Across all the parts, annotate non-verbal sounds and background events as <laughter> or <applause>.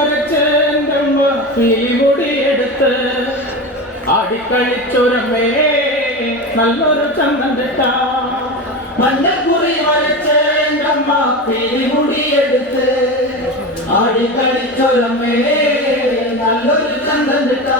അരച്ചേന്തമ്മ പിടിയെടുത്ത് അടിക്കഴിച്ചൊരമ്മേ നല്ലൊരു ചന്ദനെട്ട മഞ്ഞക്കുറി വരച്ചേന്തമ്മ പിടിയെടുത്ത് അടിക്കഴിച്ചൊരമ്മേ നല്ലൊരു ചന്ദനെട്ടാ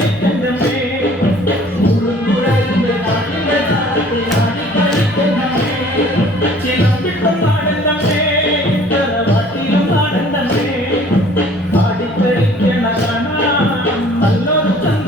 don't, <laughs> don't.